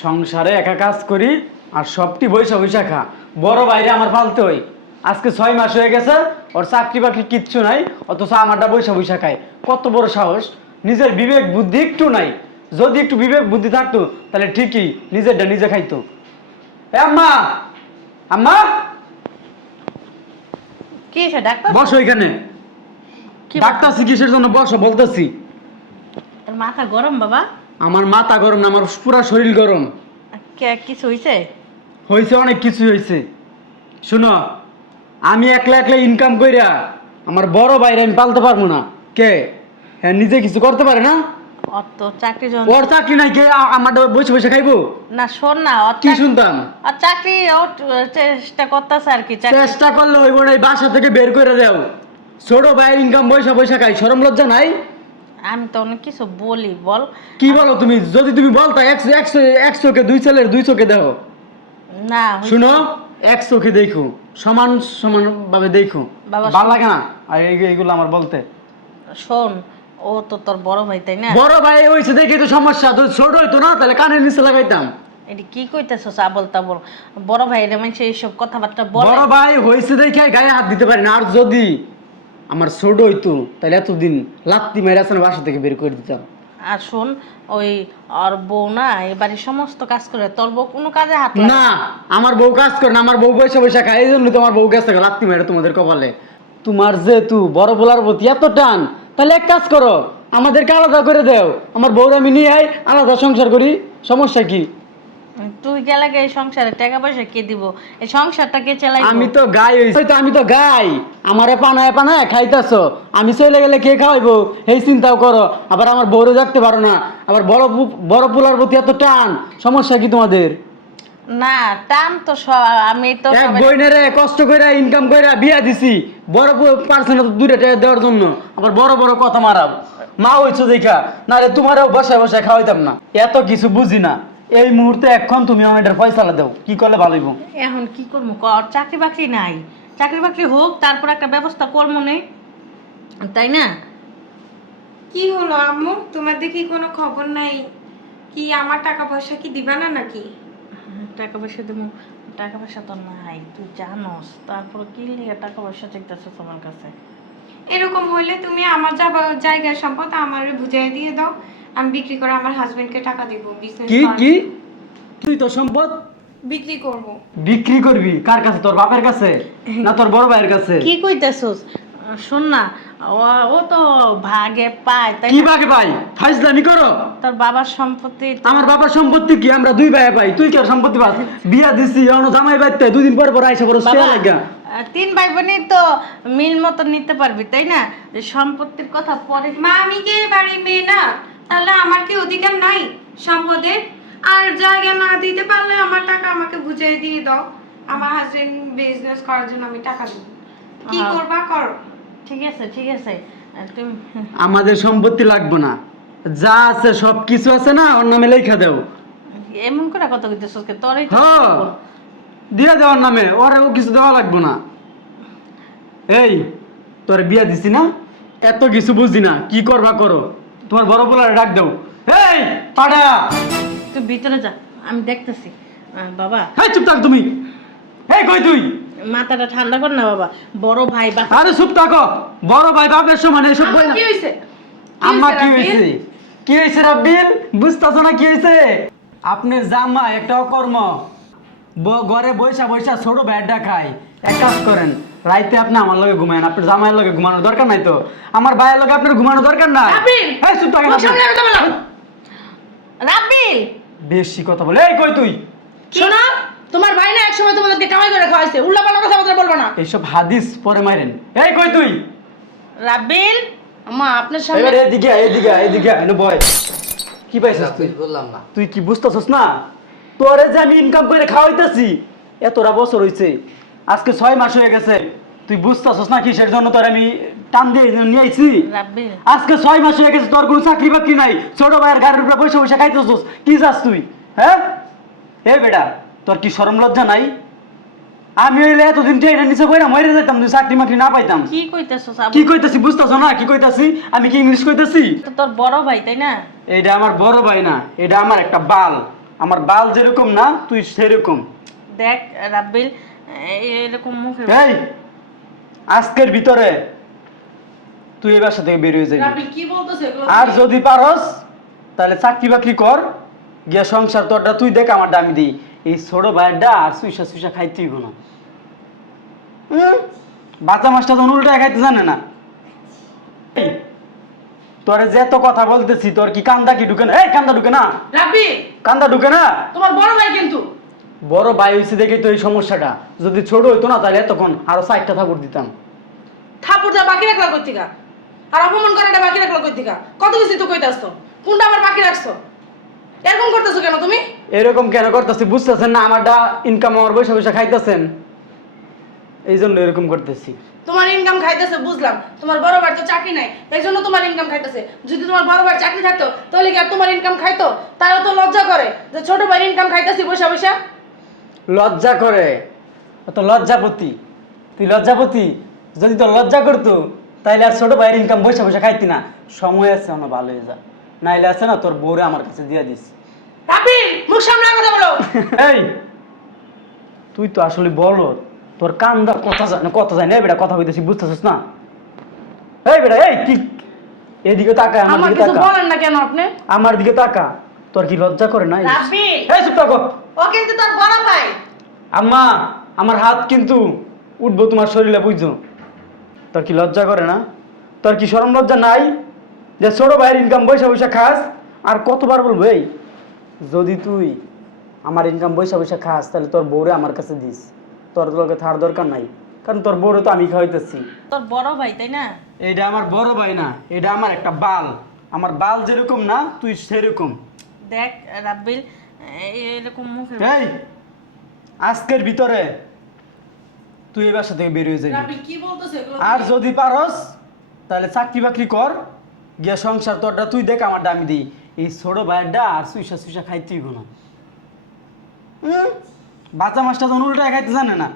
সংসারে একা কাজ করি আর সবটি বৈশা বৈশা খা। বড় বাইরে আমার পালতে হয়। আজকে 6 মাস হয়ে গেছে, ওর চাকরি বাকরি কিচ্ছু নাই, অথচ আমারটা বৈশা বৈশা খায়। কত বড় সাহস! নিজের বিবেক বুদ্ধি একটু নাই। যদি একটু বিবেক বুদ্ধি থাকতো তাহলে ঠিকই নিজেরটা নিজে খাইতো। এ আম্মা, আম্মা কি হয়েছে ডাক্তার? বসো এখানে। কি ডাক্তার চিকিৎসার জন্য বসো বলতেছি। তোর মাথা গরম বাবা? আমার মাথা গরম না, আমার পুরা শরীর গরম। কিছু হয়েছে? হয়েছে, অনেক কিছু হয়েছে। শুনো, আমি একলা একলা ইনকাম কইরা আমার বড় ভাইরে আমি পালতে পারবো না। কে? হ্যাঁ, নিজে কিছু করতে পারে না। ওর তো চাকরি ওর চাকরি নাই, কে আমার বসে বসে খাইবো? না শোন না, কি শুনতাম? আর চাকরি ওর চেষ্টা করতেছে আর কি। চেষ্টা করলে হইব না, এই বাসা থেকে বের করে দাও। ছোট ভাইয়ের ইনকাম বসে বসে খাই, শরম লজ্জা নাই? আমি তো অনেক কিছু বলি, বল। কি বলো তুমি? যদি তুমি বলতো এক চোখে দুই ছেলের দুই চোখে দেখো। না শুনো, এক চোখে দেখো, সমান সমান ভাবে দেখো। বাবা, ভালো লাগে না আর এইগুলো আমার বলতে। শোন, ও তো তোর বড় ভাই তাই না? বড় ভাই হয়েছে দেখে তো সমস্যা। যদি ছোট হইতো না তাহলে কানের নিচে লাগাইতাম। এটি কি কইতেছস আবল তাবল? বড় ভাই রে মানুষ এইসব কথাবার্তা বলে? বড় ভাই হয়েছে দেখে গায়ে হাত দিতে পারি না। আর যদি আমার ছোট হইতো তাহলে এতদিন লাত্তি মেরে আসলে বাসা থেকে বের করে দিতাম। আর শোন, ওই আর বউ না এবারে সমস্ত কাজ করে, তোর বউ কোনো কাজে হাত না, আমার বউ কাজ করে না, আমার বউ বসে বসে খায়। এই জন্য তোমার বউ কাছ থেকে লাত্তি মেরে তোমাদের কপালে। তোমার যেহেতু বড় বলার প্রতি এত টান, তাহলে এক কাজ করো, আমাদেরকে আলাদা করে দাও। আমার বউর আমি নিয়ে আই, আলাদা সংসার করি। সমস্যা কি? তুই গেলে এই সংসারে টাকা পয়সা কে দিব? এই সংসারটা কে চালাইবো? আমি তো গাই হইছি, আমি তো গাই। আমারে পানায় পানায় খাইতাছো, আমি চলে গেলে কে খাওয়াইবো এই চিন্তাও করো। আবার আমার বউরে দেখতে পারো না, আবার বড় পোলার প্রতি এত টান। সমস্যা কি তোমাদের? না টান তো আমি তো এক বইনেরে কষ্ট করে ইনকাম করে বিয়া দিছি, বড় পার্সেন্ট তো 2 টাকা দেওয়ার জন্য আবার বড় বড় কথা মারাও। মা হইছো দেখা, না রে তোমারও বসায় বসায় খাওয়াইতাম না। এত কিছু বুঝি না। এই মুহূর্তে এখন তুমি আমাদের ফয়সালা দাও, কি করলে ভালো হইব? এখন কি করবো? চাকরি বাকরি নাই, চাকরি বাকরি হোক, তারপর একটা ব্যবস্থা করবো নেই, তাই না? কি হলো আম্মু, তোমার দেখি কোনো খবর নাই? কি আমার টাকা পয়সা কি দিবা না নাকি? টাকা পয়সা দেবো? টাকা পয়সা তো নাই, তুই জানোস। তারপর কি লিগে টাকা পয়সা চাইতেছো তোমার কাছে? এরকম হইলে তুমি আমার জায়গার সম্পদ আমারে বুঝাই দিয়ে দাও, আমি বিক্রি করে আমার হাজবেন্ডকে টাকা দিব। বিজনেস কি কি? তুই তো সম্পদ বিক্রি করব। বিক্রি করবি? কার কাছে? তোর বাপের কাছে না তোর বড় ভাইয়ের কাছে? কি কইতেছস? শোন না, ও তো ভাগে পায়, তাই কি না? ভাগে পাই? ফাইজলামি করো। তোর বাবার সম্পত্তি আমার বাবার সম্পত্তি কি? আমরা 2 ভাই পাই, তুই কি আর সম্পত্তি পাস? বিয়া দিছি, এখনো জামাই বাইতে 2 দিন পর পর আইসা বড় বাবা, শেয়ার লাগা। 3 ভাই বোনই তো মিল মতো নিতে পারবি, তাই না? যে সম্পত্তির কথা পরে। মা আমি কি বাড়ির মেয়ে না? তাহলে আমার কি অধিকার নাই সম্পদের? আর জায়গা না দিতে পারলে আমার টাকা আমাকে বুঝাই দিয়ে দাও, আমার হাজবেন্ড বিজনেস করার জন্য আমি টাকা দেব। কি হ্যাঁ। করবা করো। ঠিক আছে ঠিক আছে, তুমি আমাদের সম্পত্তি লাগবে না, যা আছে সব কিছু আছে না ওর নামে লেখা দাও। এমন করে কথা কইতেছস কে? তোরই তো হ্যাঁ, দিয়া দেওয়ার নামে, ওরে ও কিছু দেওয়া লাগবে না। এই তোর বিয়া দিছি না, এত কিছু বুঝি না, কি করবা করো। তোমার বড় পোলারে ডাক দাও। এই পাড়া, তুই ভিতরে যা, আমি দেখতেছি। বাবা, এই চুপ থাক তুমি। এই কই তুই? মাথাটা ঠান্ডা কর না বাবা। বড় ভাই বা আরে চুপ থাকো। বড় ভাই বাপের সমান এসব বই না। কি হইছে? আম্মা কি হয়েছে? কি হয়েছে রাব্বিল? বুঝতেছো না কি হয়েছে? আপনার জামা একটা অকর্ম, ঘরে বৈশা বৈশা ছোট ব্যাডটা খায়। এক কাজ করেন, রাইতে আপনি আমার লগে ঘুমায়েন, আপনার জামাইয়ের লগে ঘুমানোর দরকার নাই তো। আমার ভাইয়ের লগে আপনার ঘুমানোর দরকার নাই। রাব্বিল! এই চুপ থাকেন আপনি। রাব্বিল, বেশি কথা বলে। এই কই তুই? শোনো, তোমার ভাই না একসময় তোমাদেরকে কামাই করে খাওয়াইছে, উল্লাপাল্লা কথা বলতে বলবো না। এইসব হাদিস পরে মারেন। এই কই তুই? রাব্বিল, আম্মা আপনার সামনে এবারে এদিকে এদিকে এদিকে এনে বয়। কি পাইছিস তুই? বললাম না। তুই কি বুঝতেছস না? তোরে যে আমি ইনকাম করে খাওয়াইতেছি এতটা বছর হইছে, আজকে 6 মাস হয়ে গেছে। তুই বুঝতেছস না কিসের জন্য তোর আমি টান দিয়ে নিয়ে আইছি? রাব্বিল, আজকে 6 মাস হয়ে গেছে, তোর কোনো চাকরি বাকরি নাই, ছোট ভাইয়ের গাড়ির উপরে বসে বসে খাইতেছস। কি যাস তুই? হ্যাঁ, এ বেটা, তোর কি শরম লজ্জা নাই? আমি হইলে এতদিন ট্রেনের নিচে বইরা মরে যেতাম, তুই চাকরি মাকরি না পাইতাম। কি কইতেছস? কি কইতাছি বুঝতেছ না? কি কইতাছি? আমি কি ইংলিশ কইতাছি? তো তোর বড় ভাই তাই না? এটা আমার বড় ভাই না, এটা আমার একটা বাল। আমার বাল যেরকম না তুই সেরকম। দেখ রাব্বিল, এরকম মুখে এই আজকের ভিতরে তুই এই বাসা থেকে বের হয়ে যাবি। রাব্বিল কি বলতেছে এগুলো? আর যদি পারস তাহলে চাকরি বাকরি কর, গিয়া সংসার তোরটা তুই দেখ, আমারটা আমি দিই। এই ছোট ভাইটা আর সুইসা সুইসা খাইতেই কোনো বাচ্চা মাছটা তো উল্টা খাইতে জানে না। এই, তোরে যে এত কথা বলতেছি, তোর কি কান্দা কি ঢুকে না? এই কান্দা ঢুকে না, রাব্বিল, কান্দা ঢুকে না। তোমার বড় ভাই কিন্তু। বড় ভাই হয়েছে দেখেই তো এই সমস্যাটা। যদি ছোট হইতো না তাহলে তখন আরো 4টা থাপড় দিতাম। থাপুর যা বাকি রাখলা কই থেকে? আর অপমান করাটা বাকি রাখলা কই থেকে? কত কিছু তো কইতে আসতো, কোনটা আবার বাকি রাখছো? এরকম করতেছো কেন তুমি? এরকম কেন করতেছি বুঝতেছেন না? আমারটা ইনকাম আমার বসে বসে খাইতেছেন, এই জন্য এরকম করতেছি। তোমার ইনকাম খাইতেছে বুঝলাম, তোমার বড় ভাই তো চাকরি নাই, এই জন্য তোমার ইনকাম খাইতেছে। যদি তোমার বড় ভাই চাকরি থাকতো তাহলে কি আর তোমার ইনকাম খাইতো? তারও তো লজ্জা করে যে ছোট ভাই ইনকাম খাইতেছি বসে বসে। লজ্জা করে? তো লজ্জাপতি, তুই লজ্জাপতি। যদি তোর লজ্জা করতো তাইলে আর ছোট ভাইয়ের ইনকাম বসে বসে খাইতি না। সময় আছে, আমার ভালো হয়ে যা, নাইলে আছে না তোর বউরে আমার কাছে দিয়ে দিস। রাব্বিল, মুখ সামনে কথা বলো। এই তুই তো আসলে বলো, তোর কান্দা কথা জানে বেটা, কথা কইতেছি বুঝতেছিস না? এই বেটা, এই কি এদিকে তাকা, আমার আমার দিকে কিছু তাকা, বলেন না কেন আপনি? আমার দিকে তাকা। তোর কি লজ্জা করে না? রাব্বিল, এই চুপ থাকো। ও কিন্তু তোর বড় ভাই। আম্মা, আমার হাত কিন্তু উঠবো তোমার শরীরে, বুঝছো? তোর কি লজ্জা করে না? তোর কি শরম লজ্জা নাই যে ছোট ভাইয়ের ইনকাম বৈশা বৈশা খাস? আর কতবার বলবো, এই যদি তুই আমার ইনকাম বৈশা বৈশা খাস তাহলে তোর বউরে আমার কাছে দিস। তোর লোকে থার দরকার নাই, কারণ তোর বউরে তো আমি খাওয়াইতেছি। তোর বড় ভাই তাই না? এটা আমার বড় ভাই না, এটা আমার একটা বাল। আমার বাল যেরকম না তুই সেরকম। দেখ রাব্বিল, এরকম মুখে এই আজকের ভিতরে তুই এই বাসা থেকে বের হয়ে যাবি। রাব্বিল কি বলতেছে এগুলো? আর যদি পারস তাহলে চাকরি বাকরি কর, গিয়া সংসার তোরটা তুই দেখ, আমারটা আমি দিই। এই ছোট ভাইয়েরটা আর সুইসা সুইসা খাইতেই কোনো বাচ্চা মাছটা তো উল্টা খাইতে জানে না।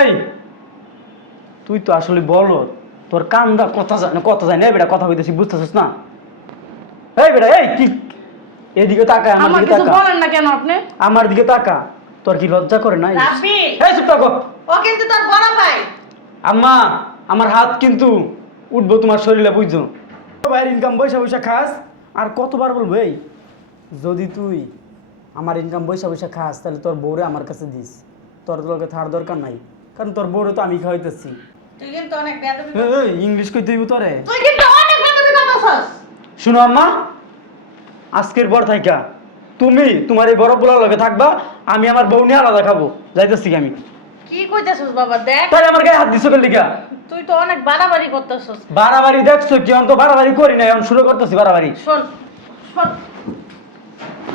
এই তুই তো আসলে বলো, তোর কান্দা কথা জানে বেটা, কথা কইতেছি বুঝতেছিস না? এই বেটা, এই কি এদিকে তাকা, আমার আমার দিকে কিছু তাকা, বলেন না কেন আপনি? আমার দিকে তাকা। তোর কি লজ্জা করে না? রাব্বিল, এই চুপ থাকো। ও কিন্তু তোর বড় ভাই। আম্মা, আমার হাত কিন্তু উঠবো তোমার শরীরে, বুঝছো? ভাইয়ের ইনকাম বৈশা বৈশা খাস, আর কতবার বলবো, এই যদি তুই আমার ইনকাম বৈশা বৈশা খাস তাহলে তোর বউরে আমার কাছে দিস। তোর লোকে থার দরকার নাই, কারণ তোর বউরে তো আমি খাওয়াইতেছি। তুই কিন্তু অনেক বেয়াদবি এই ইংলিশ কই তুই তোরে? তুই কিন্তু অনেক বেয়াদবি করতেছস। শুনো আম্মা, আজকের পর থাইকা তুমি তোমার এই বড় পোলার লগে থাকবা, আমি আমার বউ নিয়ে আলাদা খাবো, যাইতেছি আমি। কি কইতাছস বাবা? দেখ তাই আমার গায়ে হাত দিছো কেন লিগা? তুই তো অনেক বাড়াবাড়ি করতেছস। বাড়াবাড়ি দেখছো কি? আমি তো বাড়াবাড়ি করি না, এখন শুরু করতেছি বাড়াবাড়ি। শোন শোন,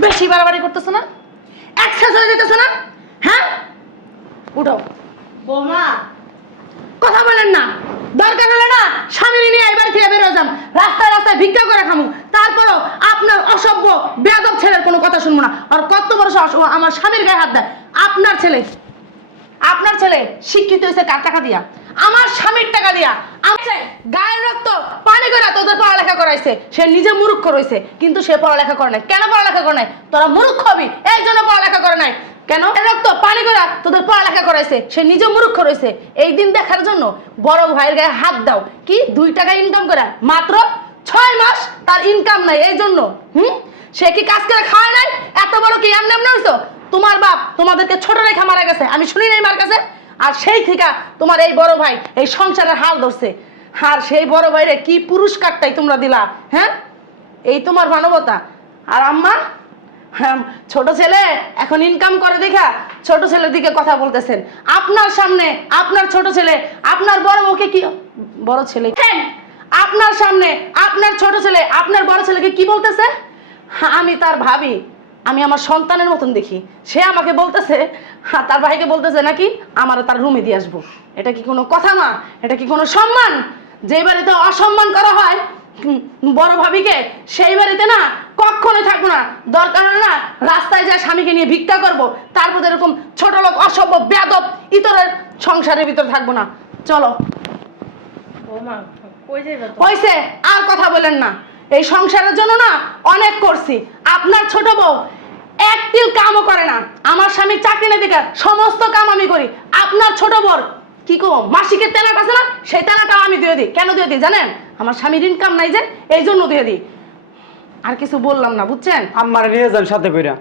বেশি বাড়াবাড়ি করতেছ না? এক্সেস হয়ে যেতেছ না? হ্যাঁ, উঠাও। বৌমা, কথা বলেন না, দরকার হলে না স্বামী নিয়ে এই বাড়ি থেকে বের হয়ে যান। রাস্তায় রাস্তায় ভিক্ষা করে খামু, তারপরও আপনার অসভ্য বেয়াদব ছেলের কোনো কথা শুনবো না। আর কত বড় সাহস ও আমার স্বামীর গায়ে হাত দেয়! আপনার ছেলে, আপনার ছেলে শিক্ষিত হয়েছে কার টাকা দিয়া? আমার স্বামীর টাকা দিয়া। আমার গায়ের রক্ত পানি করে তোদের পড়ালেখা করাইছে। সে নিজে মূর্খ রয়েছে, কিন্তু সে পড়ালেখা করে নাই। কেন পড়ালেখা করে নাই? তোরা মূর্খ হবি এই জন্য পড়ালেখা করে নাই। কেন? রক্ত পানি করে তোদের পড়ালেখা করাইছে, সে নিজে মূর্খ রয়েছে। এই দিন দেখার জন্য বড় ভাইয়ের গায়ে হাত দাও। কি 2 টাকা ইনকাম করে মাত্র 6 মাস তার ইনকাম নাই, এই জন্য সে কি কাজ করে খায় নাই? এত বড় কি এমনি এমনি হইছো? তোমার বাপ তোমাদেরকে ছোট রেখা মারা গেছে, আমি শুনি নাই মার কাছে। আর সেই থেকে তোমার এই বড় ভাই এই সংসারের হাল ধরছে। আর সেই বড় ভাইরে কি পুরস্কারটাই তোমরা দিলা? হ্যাঁ, এই তোমার মানবতা। আর আম্মা, ছোট ছেলে এখন ইনকাম করে দেখা ছোট ছেলের দিকে কথা বলতেছেন। আপনার সামনে আপনার ছোট ছেলে আপনার বড় বউকে কি বড় ছেলে, হ্যাঁ আপনার সামনে আপনার ছোট ছেলে আপনার বড় ছেলেকে কি বলতেছে? আমি তার ভাবি, আমি আমার সন্তানের মতন দেখি। সে আমাকে বলতেছে, তার ভাইকে বলতেছে নাকি আমার তার রুমে দিয়ে আসবো। এটা কি কোনো কথা না? এটা কি কোনো সম্মান? যে বাড়িতে অসম্মান করা হয় বড় ভাবিকে, সেই বাড়িতে না কখনোই থাকবো না। দরকার হলে না রাস্তায় যায় স্বামীকে নিয়ে ভিক্ষা করবো, তারপর এরকম ছোট লোক অসভ্য বেয়াদব ইতরের সংসারের ভিতর থাকবো না। চলো। বৌমা কই যাইবা তো? হইছে, আর কথা বলেন না। এই সংসারের জন্য না অনেক করছি। আপনার ছোট বউ এক তিল কামও করে না। আমার স্বামী চাকরি নেই দেখে সমস্ত কাম আমি করি। আপনার ছোট বর কি কো মাসিকের তেলাটা আছে না, সেই তেলাটাও আমি দিয়ে দিই। কেন দিয়ে দিই জানেন? আমার স্বামীর ইনকাম নাই যে, এই জন্য দিয়ে দিই। আর কিছু বললাম না, বুঝছেন? আমার নিয়ে যান সাথে কইরা।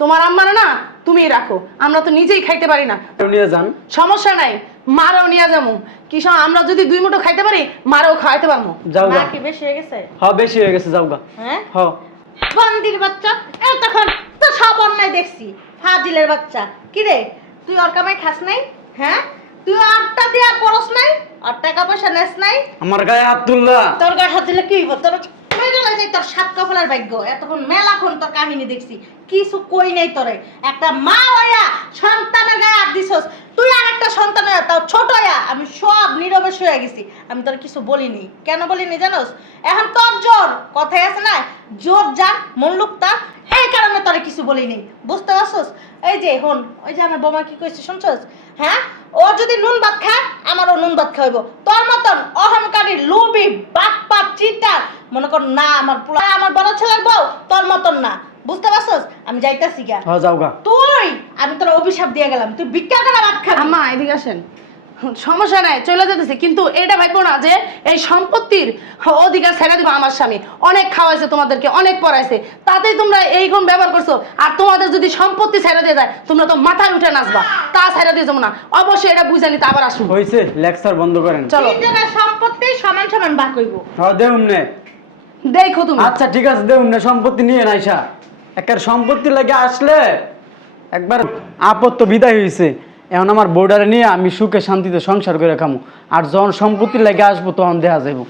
তোমার আম্মারে না তুমিই রাখো, আমরা তো নিজেই খাইতে পারি না। কেউ নিয়ে যান। সমস্যা নাই, মারেও নিয়ে যাবো। কি আমরা যদি 2 মুঠো খাইতে পারি, মারেও খাওয়াইতে পারবো। যাও মা গা। কি বেশি হয়ে গেছে? হ্যাঁ বেশি হয়ে গেছে, যাও গা। হ্যাঁ হ্যাঁ বন্দির বাচ্চা, এতক্ষণ তো সব অন্যায় দেখছি। ফাজিলের বাচ্চা, কি রে তুই ওর কামাই খাস নাই? হ্যাঁ তুই আটটা দিয়া পড়স নাই, আর টাকা পয়সা নেস নাই। আমার গায়ে আব্দুল্লাহ। তোর গায়ে হাত দিলে কি হইব? তোর তোর সাত কপালের ভাগ্য। এতক্ষণ মেলাক্ষণ তোর কাহিনী দেখছি, কিছু কই নাই তোরে। একটা মা হইয়া সন্তানের গায়ে হাত দিছস, তুই আর একটা সন্তান হইয়া তাও ছোট হইয়া আমি সব নীরবে শুয়ে গেছি। আমি তোর কিছু বলিনি। কেন বলিনি জানোস? এখন তোর জোর কথাই আছে না, জোর যার মল্লুক তার, এই কারণে তোরে কিছু বলিনি। বুঝতে পারছস? এই যে হন, ওই যে আমার বোমা কি কইছে শুনছস? হ্যাঁ ও যদি নুন ভাত খায়, আমারও নুন ভাত খাইব। তোর মতন অহংকারী লোভী বাটপার চিটার মনে কর না। আমার পুরা আমার বড় ছেলের বউ তোর মতন না। বুঝতে পারছস? আমি যাইতাছি গা। হ্যাঁ যাও গা। তুই আমি তোর অভিশাপ দিয়ে গেলাম, তুই ভিক্ষা করে ভাত খাবি। আম্মা এদিকে আসেন। সমস্যা নাই, চলে যেতেছি, কিন্তু এটা ভাববো না যে এই সম্পত্তির অধিকার ছেড়ে দিব আমার স্বামী। অনেক খাওয়াইছে তোমাদেরকে, অনেক পড়াইছে, তাতেই তোমরা এইরকম ব্যবহার করছো। আর তোমাদের যদি সম্পত্তি ছেড়ে দিয়ে যায়, তোমরা তো মাথায় উঠে নাচবা। তা ছেড়ে দিয়ে যাবো না, অবশ্যই এটা বুঝে নিতে আবার আসুন। হইছে, লেকচার বন্ধ করেন। চলো তিনজনের সম্পত্তি সমান সমান ভাগ হইব। হ্যাঁ দেউম নে। দেখো তুমি। আচ্ছা ঠিক আছে, দেউম নে। সম্পত্তি নিয়ে নাইসা একের সম্পত্তি লাগে আসলে একবার আপদ তো বিদায় হয়েছে। এখন আমার বর্ডারে নিয়ে আমি সুখে শান্তিতে সংসার করে খামু। আর যখন সম্পত্তি লাগে আসবো তখন দেখা যাইব।